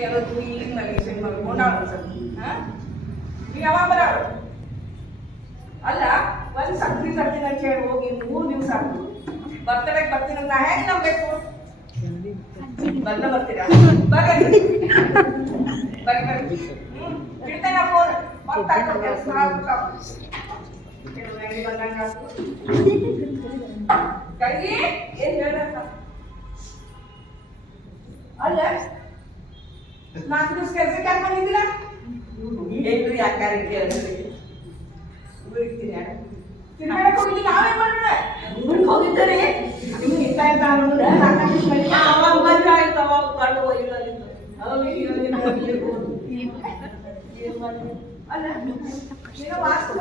ಯಾವತ್ತು ಈಗ ನನಗೆ ಸೆಂಡ್ ಮಾಡ್ಕೊಂಡಾಳ ಅನ್ಸತ್ತೆ. ನೀ ಯಾವಾಗ ಬರಾಳು? ಅಲ್ಲ ಒಂದು ಸಕ್ರಿ ತರ್ತೀನಿ ಅಂತ ಹೇಳಿ ಹೋಗಿ 3 ದಿವಸ ಆಯ್ತು. ಬರ್ತಡೇಗೆ ಬರ್ತೀನಿ ನಾ ಹೇಗೆ ನಂಬೇಕು? ಬರ್ತೀರಾ? ಬರ್ರಿ ಇಡ್ತೇನೆ ಫೋನ್. ಬರ್ತಾಯ್ತು ಕೆಲಸ ಬಂದಂಗ ಕೈ ಏನ್ ಹೇಳ್ದಂತ ಅಲ್ಲ 4 ದಿವಸ ಕೆಲಸಕ್ಕೆ ಯಾಕೆ ಬಂದಿದ್ದೀರ? ಏನ್ರಿ ಯಾಕಾರ ಕೇಳಿದ್ರಿ ತಿರ್ಗಾಡಕ್ ಹೋಗಿದ್ವಿ ನಾವೇನ್ ಮಾಡೋಣ? ಹೋಗಿದ್ದಾರೆ ನಿಮ್ಗೆ ಇಷ್ಟ ಆಯ್ತಾ ಅನ್ನೋದು ಅವಾಗ ಮದುವೆ ಆಯ್ತು ಅವಾಗ ಕಂಡು ಹೋಗಿಲ್ಲ ಅಲ್ಲ ನೀನು ವಾಸ್ತು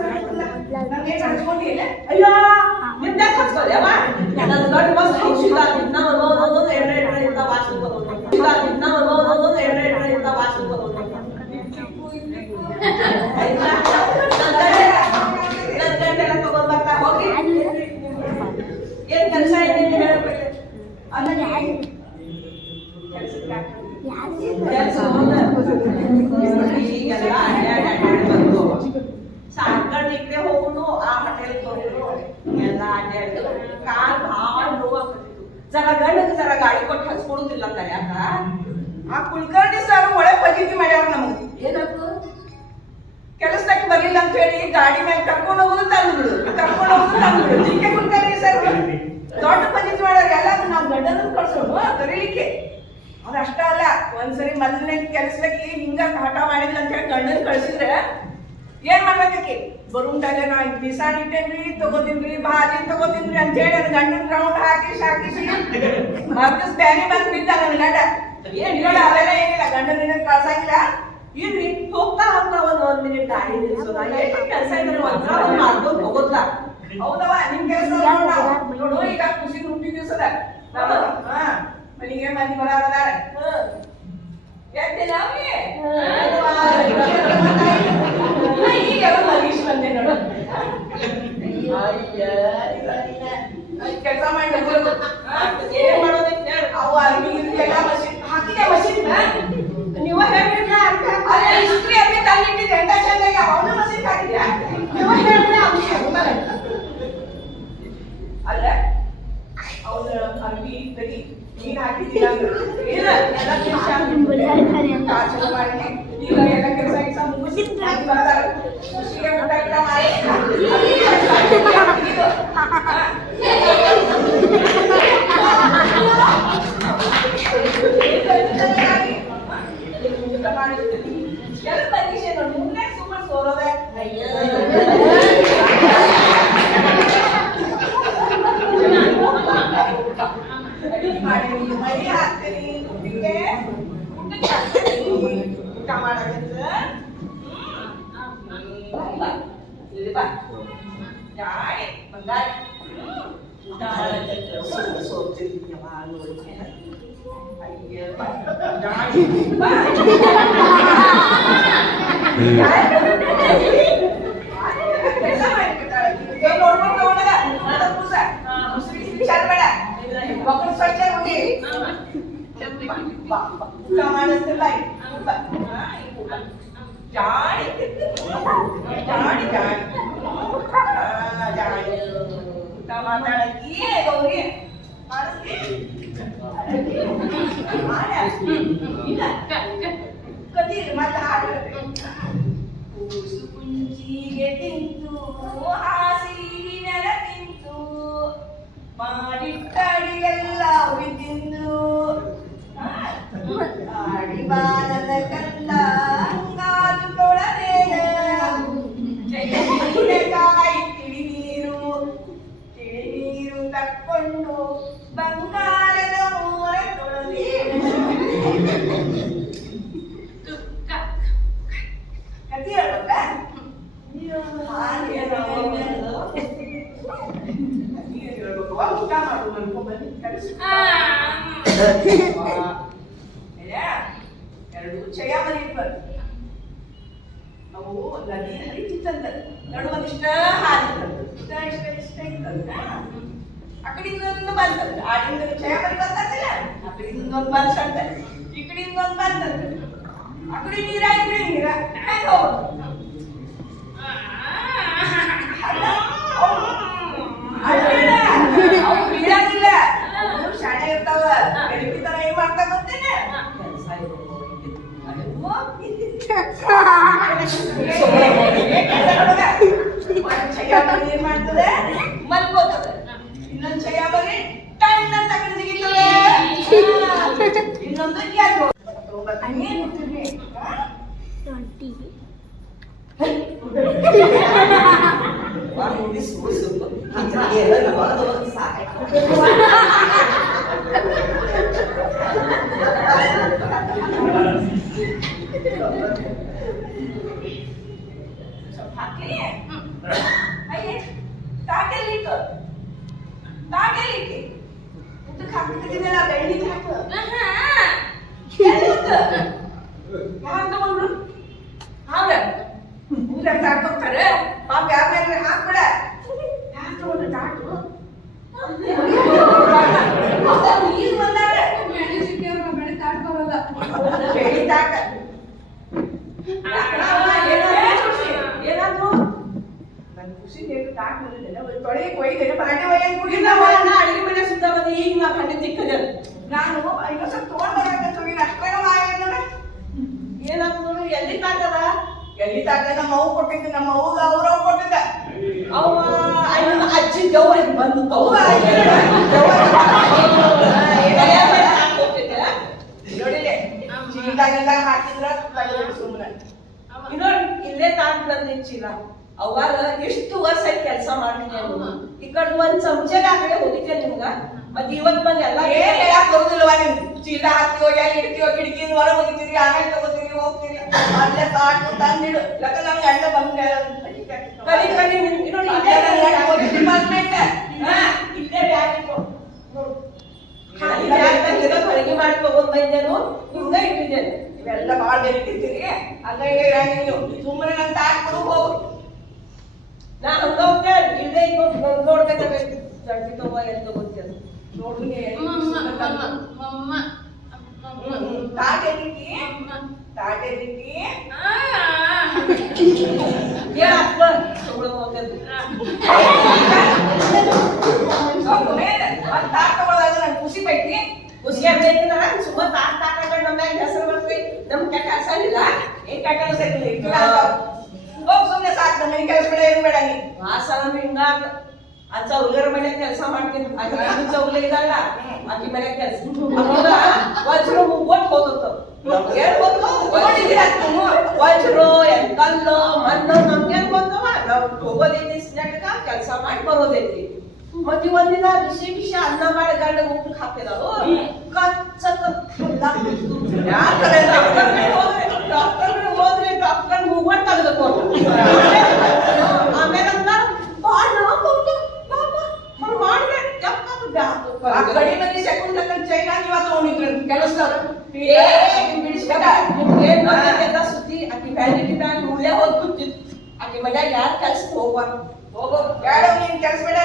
ನಮ್ಗೆ ಹಚ್ಕೊಂಡಿಲ್ಲ ಅಯ್ಯೋ ನಿಮ್ದೆ ಹಚ್ಕೊಳ್ಳಿ ಅವ ನನ್ನ ದೊಡ್ಡ ಬಸ್ ಹೌಸಿಲ್ಲ ನಾವು ಎರಡು ವಾಸ್ತು ನಾವು ಎರಡು ವಾಸ್ತು ಏನ್ ಕೆಲಸ ಇದೆ ಸಾಕಡ್ ಇकडे ಹೋಗುನು ಆ ಹೋಟೆಲ್ ತೋರಿರು ಎಲ್ಲ ಅಡ್ಡಾಡಿದ್ರು ಕಾಲ್ ಭಾಳ ನೋವಾಗ್ತಿತ್ತು. ಜರಾ ಗಂಡಗೆ ಜರಾ ಗಾಡಿ ಕೊಟ್ಟು ಹಚ್ಕೊಡುದಿಲ್ಲ ಅಂತಾರೆ. ಅಕ್ಕ ಆ ಕುಲಕರ್ಣಿ ಸರ್ ಒಳ್ಳೆ ಪಜಿತಿ ಮಾಡ್ಯಾರ ನಮಗೆ. ಏನದು ಕೆಲಸಕ್ಕೆ ಬರ್ಲಿಲ್ಲ ಅಂತ ಹೇಳಿ ಗಾಡಿ ಮೇಲೆ ಕರ್ಕೊಂಡು ಹೋಗುದು ತಂದ್ಬಿಡು ಜಿಕೆ ಕುಲಕರ್ಣಿ ಸರ್ ದೊಡ್ಡ ಪಜಿತಿ ಮಾಡ್ಯಾರ. ಎಲ್ಲ ನಾವು ಗಂಡನ ಕಳ್ಸೋದು ಕರೀಲಿಕ್ಕೆ. ಅವ್ರು ಅಷ್ಟ ಅಲ್ಲ, ಒಂದ್ಸರಿ ಮೊದಲನೇ ಕೆಲಸಕ್ಕೆ ಹಿಂಗ ಹಠ ಮಾಡಿಲ್ಲ ಅಂತ ಹೇಳಿ ಗಂಡನ ಕಳ್ಸಿದ್ರೆ ಏನ್ ಮಾಡ್ಬೇಕಿ? ಬರುಂಟಾಗ ನಾ ಬಿಸಾನ್ ಇಟ್ಟೇನ್ರಿ ತಗೋತೀನ್ರಿ ಭಾಜಿ ತಗೋತೀನ್ರಿ ಅಂತ ಹೇಳಿ ನನ್ ಗಂಡನ ರೌಂಡ್ ಹಾಕಿ ಮರ್ದಿಸ್ ಬ್ಯಾನಿ ಬಂದ್ ಬಿದ್ದ ನನ್ ಗಂಡ. ಏನ್ ಹೇಳ ಅವೆಲ್ಲ ಏನಿಲ್ಲ, ಗಂಡನ ಕಳ್ಸಂಗಿಲ್ಲ. ಇರ್ರಿ ಹೋಗ್ತಾ ಒಂದ್ ಮಿನಿಟ್ ಗಾಡಿ ನಿಲ್ಸೋದ ಕೆಲಸ ಇದ್ರೆ ಒಂದ್ ಮಾಡ್ಕೊಂಡು ಹೋಗೋದ್ಲ. ಹೌದವ ನಿಮ್ ಕೆಲಸ ನೋಡು. ಈಗ ಖುಷಿ ಹುಟ್ಟಿ ದಿವ್ಸದ ಮನೆಗೆ ಮಂದಿ ಬರಾರದಾರ ಎದ್ದಿಲ್ಲ ಈಗ ಮನೀಶ್ ಬಂದೆ ನೋಡು. ಕೆಲಸ ಮಾಡಿ ಏನ್ ಮಾಡೋದಕ್ಕೆ ಅವು ಅರ್ಬಿಗೆಲ್ಲ ಮಷಿನ್ ಹಾಕಿದೆ. ಮಷಿನ್ ನೀವ ಹೇಳಿಲ್ಲ ಅದೇ ಇಸ್ತ್ರಿ ಅರ್ಬಿ ತಂದಿಟ್ಟಿದ್ದೆ ಎಂತ ಚಂದಾಗಿ ಅವನು ಮಷಿನ್ ಹಾಕಿದ್ಯಾ? ನೀವ ಹೇಳಿದ್ರೆ ಅಲ್ಲ ಅವ್ರ ಅರ್ಬಿ ತೆಗಿ ನೀನ್ ಹಾಕಿದ್ದೀರ ಇಲ್ಲ ಎಲ್ಲ ಮಾಡಿ ಈಗ ಎಲ್ಲ ಕೆಲಸ ಮುಗಿಸಿ ಬರ್ತಾರೆ. ಖುಷಿಗೆ ಊಟ ಗಿಡ ಮಾಡಿ ಎಲ್ಲ ಪರೀಕ್ಷೆ ನೋಡಿ ಮುಂದೆ ಸುಮ್ಮನೆ ಸೋರೋದೆ. ಮರಿ ಹಾಕ್ತೀನಿ ಊಟಕ್ಕೆ ಊಟ ಮಾಡಕತ್ತ ಜಾಯ್ ಬಂಗಾರ ಊಟ ಮಾಡಕತ್ತ ಸೋತಿರ್ತೀವ ನೋಡಿ. ಅಯ್ಯ ನೋಡ್ಕೊಂಡು ತಗೊಂಡದ ಕೂಸ ಮುಸ್ರಿ ಚಲ್ಬೇಡ ಮಕ್ಕಳು ಸ್ವಚ್ಛ ಹೋಗಿ ಊಟ ಮಾಡಿಸ್ತಿಲ್ಲ. ಜಾಡಿ ಜಾಡಿ ಜಾಡಿ ಜಾಡಿ ಊಟ ಮಾತಾಡಕ್ಕಿ ಗೌರಿ ಕದೀರಿ ಮತ್ತೆ ಹಾಡು ಕೂಸು ಕುಂಚಿಗೆ ತಿಂತು ಹಾಸಿನ ತಿಂತು ಮಾಡಿಟ್ಟಡಿಗೆಲ್ಲ ಉಳಿತಿಂದು ಅಡಿಬಾರದ ಕಲ್ಲ ಅಂಗಾಲು ತೊಳದೇನ ಕಾಯಿ ತಿಳಿ ನೀರು ತಕ್ಕೊಂಡು ಬಂಗಾರದ ಮೂರ ತೊಳದೇನ ಕತಿ ಹೇಳ್ಬೇಕ ಊಟ ಮಾಡು ಅನ್ಕೊಂಡ್ಬನ್ನಿ ಎರಡು ಚಯ ಮರಿಬಾರ್ದು. ಅವು ನದಿ ಹರಿತಿತ್ತಂತ ನಡು ಒಂದಿಷ್ಟ ಹಾರಿತ್ತಂತ ಇಷ್ಟ ಇಷ್ಟ ಇಷ್ಟ ಇತ್ತಂತ ಆ ಕಡೆಯಿಂದ ಬಂತಂತ ಆಡಿಂದ ಚಯ ಮರಿ ಬಂತಂತಿಲ್ಲ ಆ ಕಡೆಯಿಂದ ಒಂದು ಬಂದ್ ಈ ಕಡೆ ಇನ್ನೊಂದು ಬಂದದ್ದು ಅಕಡಿ ನೀರ ಇಕಡಿ ನೀರ ಹೆಂಗ ಹೋಗೋದು ಅವ್ರು ಬೀಳಂಗಿಲ್ಲ ಅವ್ರು ಶಾಣೆ ಇರ್ತಾವ ತರ ಏನ್ ಮಾಡ್ತಾ ಗೊತ್ತೇನೆ ಏನ್ ಮಾಡ್ತದೆ ಮಲ್ಕೋತದೆ ಇನ್ನೊಂದು ಚಯ್ಯಾಬರಿ ಟೈಮ್ ಅಂತ ಸಿಗಿತದೆ ಇನ್ನೊಂದು ಯಾರು ಹಾಕ್ತಾರೆ ಪಾಪ ಯಾರ ಹಾಕ್ಬೇಡ ಯಾರು ತಗೊಂಡ್ರೆ ತಾಟು ನೀರು ಬಂದಾರ ಬೆಳೆ ತಾಟ್ ಬರಲ್ಲ ಬೆಳಿ ತಾಟ ಏನಾದ್ರು ನನ್ನ ಖುಷಿ ತಾಟ್ ಬಂದಿದ್ದೇನೆ ತೊಳೆಗೆ ಒಯ್ದೇನೆ ಬಾಂಡೆ ಒಯ್ಯಂಗ್ ಕುಡಿದ ಅಡಿಗೆ ಮನೆ ಸುತ್ತ ಬಂದು ಈಗ ನಾ ಬಂಡೆ ತಿಕ್ಕದೆ ನಾನು ಇನ್ನೊಂದು ಸ್ವಲ್ಪ ತಗೊಂಡ್ಬರ್ಬೇಕಂತ ಅಷ್ಟಾಗ ಮಾಡ ಏನಾದ್ರು ನೋಡು ಎಲ್ಲಿ ತಾಟದ ಎಲ್ಲಿ ತಾಟ ನಮ್ಮ ಅವು ಕೊಟ್ಟಿದ್ದೆ ನಮ್ಮ ಅವ್ಗ ಅವ್ರವ್ ಕೊಟ್ಟಿದ್ದ ಅವ ಅಜ್ಜಿ ದವ್ವ ಬಂದು ನೋಡಿಲೆ ಚೀಲದಾಗೆಲ್ಲ ಹಾಕಿದ್ರ ಸುಮ್ಮನೆ ಇನ್ನೊಂದು ಇಲ್ಲೇ ತಾಟ್ ಬಂದ ಚೀಲ ಅವಾಗ ಎಷ್ಟು ವರ್ಷ ಕೆಲಸ ಮಾಡ್ತೀನಿ ಅವನು ಈ ಕಡೆ ಒಂದ್ ಚಮಚೆಗೆ ಆ ಕಡೆ ಹೋಗಿದ್ದೆ ನಿಮ್ಗ ಮತ್ ಇವತ್ ಬಂದ್ ಎಲ್ಲ ಏನ್ ಹೇಳಕ್ ಬರುದಿಲ್ವಾ ನಿಮ್ ಚೀಲ ಹಾಕ್ತಿವೋ ಎಲ್ಲಿ ಇಡ್ತೀವೋ ಕಿಟಕಿಯಿಂದ ಹೊರ ಹೋಗಿತೀರಿ ಆಮೇಲೆ ತಗೋತೀರಿ ಹೋಗ್ತೀರಿ ಅಲ್ಲೇ ತಾಟು ತಂದಿಡು ಯಾಕಂದ್ರೆ ನಮ್ಗೆ ಅಣ್ಣ ಬಂದ ಕಲಿ ಕಲಿ ಡಿಪಾರ್ಟ್ಮೆಂಟ್ ಇಲ್ಲೇ ಬ್ಯಾಗ್ ಹೊರಗೆ ಮಾಡಿ ತಗೊಂಡ್ ಬಂದೇನು ಹಿಂಗ ಇಟ್ಟಿದ್ದೇನೆ ಇವೆಲ್ಲ ಬಾಳ ಬೆರಿತಿರ್ತೀರಿ ಅಲ್ಲ ನೀವು ಸುಮ್ಮನೆ ನನ್ ತಾಟ್ ಕೊಡು ಹೋಗು ನಾ ಹಂಗ ಹೋಗ್ತೇ ಇಲ್ಲೇ ನೋಡ್ಬೇಕಾಗಬೇಕು ಜಡ್ತಿ ತಗೋ ಎಲ್ಲಿ ತಗೋತೀಯ ನೋಡು ತಾಟೆಲಿಕ್ಕಿ ತಾಟೆಲಿಕ್ಕಿ ಹೇಳಪ್ಪ ತಗೊಳ್ಳೋ ಹೋಗ್ತೇನೆ ತಾಟ್ ತಗೊಳ್ಳೋದಾಗ ನನ್ ಖುಷಿ ಬೈತಿ ಖುಷಿ ಆಗ್ಬೇಕಿಲ್ಲ ಸುಮ್ಮ ತಾಟ್ ತಾಕೊಂಡು ನಮ್ಮ ಹೆಸರು ಬರ್ತೀವಿ ನಮ್ ಕೆಟ್ಟ ಹೆಸರಿಲ್ಲ ಏನ್ ಕೆಟ್ಟ ಹೆಸರಿಲ್ಲ ಹೋಗ್ ಸುಮ್ಮನೆ ಸಾಕು ನಮ್ಮ ಕೆಲಸ ಬೇಡ ಏನು ಬೇಡ ನೀ ವಾಸನ ಹಿಂಗ ಆ ಚೌಲಿಯರ ಮನೆ ಕೆಲಸ ಮಾಡ್ತೀನಿ ಆಕೆ ಚೌಲಿ ಇದಲ್ಲ ಆಕಿ ಮನೆ ಕೆಲಸ ವಜ್ರು ಮುಗ್ಗೊಟ್ಟು ಹೋದತ್ತು ಏನ್ ಗೊತ್ತು ವಜ್ರು ಕಲ್ಲು ಮಣ್ಣು ನಮ್ಗೆ ಏನ್ ಗೊತ್ತವ ನಾವು ಹೋಗೋದೈತಿ ಸ್ನಾಟಕ ಕೆಲಸ ಮಾಡಿ ಬರೋದೈತಿ ಮತ್ತೆ ಒಂದಿನ ಬಿಸಿ ಅನ್ನ ಮಾಡಿ ಗಂಡ ಊಟಕ್ಕೆ ಹಾಕಿದವು ಕಚ್ಚ ಡಾಕ್ಟರ್ ಹೋದ್ರೆ ಡಾಕ್ಟರ್ ಮೂವತ್ತು ತೆಗೆದುಕೊಂಡು ಆಮೇಲೆ ಕಡಿ ಮಂದಿ ಸೆಕೆಂಡ್ ತಕ್ಕಂತ ಚೈನಾ ನೀವ ತಗೊಂಡಿದ್ರು ಕೆಲಸದವ್ರು ಬಿಡಿಸ್ಬೇಕ ಸುದ್ದಿ ಆಕಿ ವ್ಯಾನಿಟಿ ಬ್ಯಾಗ್ ಮುಳ್ಳೆ ಹೋಗಿ ಕೂತಿತ್ತು ಆಕಿ ಮನ್ಯಾಗ ಯಾರು ಕೆಲ್ಸಕ್ಕೆ ಹೋಗುವ ಹೋಗೋ ಬೇಡ ನೀನ್ ಕೆಲ್ಸ ಬೇಡ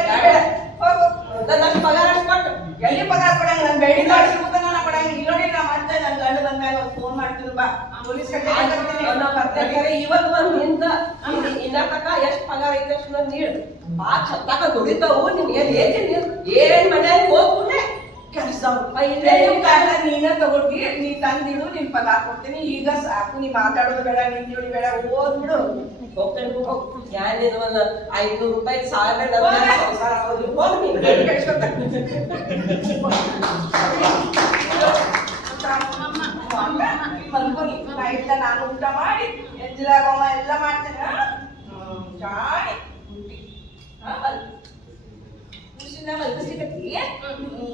ಹೋಗು ನನ್ನ ಪಗಾರ ಅಷ್ಟು ಕೊಟ್ಟು ಎಲ್ಲಿ ಪಗಾರ ಕೊಡಂಗ ನನ್ ಬೆಳ್ಳಿ ದಾಡಿ ಸಿಗುತ್ತ ನಾನು ಕೊಡಂಗ ನೋಡಿ ನಾ ಮತ್ತೆ ನನ್ ಗಂಡ ಬಂದಾಗ ಫೋನ್ ಮಾಡ್ತೀನಿ ಬಾ ಪೊಲೀಸ್ ಕಟ್ಟೆ ಇವತ್ತು ಬಂದು ನಿಂದ ಇನ್ನ ತಕ ಎಷ್ಟು ಪಗಾರ ಐತೆ ಅಷ್ಟು ನೀಡು ಬಾ ಛತ್ತಾಕ ದುಡಿತಾವು ನಿಮ್ಗೆ ಏನ್ ಮನ್ಯಾಗ ಹೋಗ್ಬಿಟ್ಟೆ ಕೆಲಸ ನೀನ ತಗೊಂಡಿ ನೀ ತಂದಿಡು ನಿನ್ ಪಗಾರ ಕೊಡ್ತೀನಿ ಈಗ ಸಾಕು ನೀ ಮಾತಾಡೋದು ಬೇಡ ನಿನ್ ಜೋಡಿ ಬೇಡ ಓದ್ಬಿಡು ಹೋಗ್ತೇನೆ ಯಾರಿನ ಒಂದು 500 ರೂಪಾಯಿ 1000 ಸಂಸಾರ ಆಗೋದು ಹೋಗಿ ಮಲ್ಕೊನಿ ನೈಟ್ ನಾನು ಊಟ ಮಾಡಿ ಎದ್ರಾಗಮ್ಮ ಎಲ್ಲ ಮಾಡ್ತೇನೆ ಜಾಣಿ ಖುಷಿನ ಮಲ್ಕಿಸ್ಲಿಕ್ಕಿ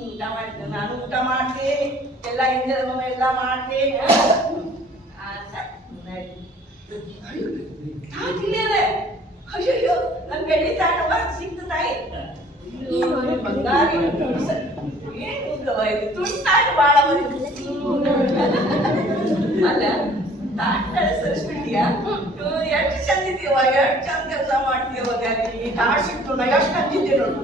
ಊಟ ಮಾಡ್ತೇನೆ ನಾನು ಊಟ ಮಾಡ್ತೇನೆ ಎಲ್ಲ ಹಿಂದಿನ ಎಲ್ಲ ಮಾಡ್ತೇನೆ ಅಯ್ಯೋ ನನ್ ಬೆಳ್ಳಿ ತಾಟವ ಸಿಕ್ತು ತಾಯಿ ಬಂಗಾರಿ ಏನ್ ಉದ್ದವ ಇದು ತುಂಟಾಟ ಬಾಳ ಅಲ್ಲ ತಾಟ ಸರಿಸ್ಬಿಟ್ಟಿಯಾ ಎಷ್ಟು ಚಂದ ಇದೀವ ಎಷ್ಟು ಚಂದ ಕೆಲಸ ಮಾಡ್ತೀವ ತಾಟ ಸಿಕ್ತು ನಾ ಎಷ್ಟು ಅಂತಿದ್ದೆ ನೋಡು